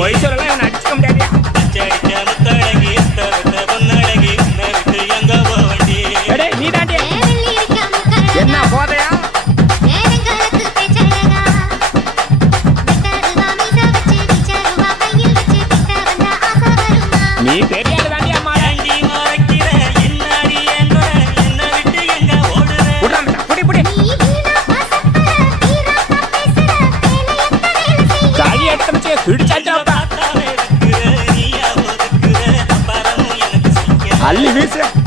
பொய் சொல்லலாம் என்ன அடிச்சுக்க முடியாது. என்ன போற Alivicia.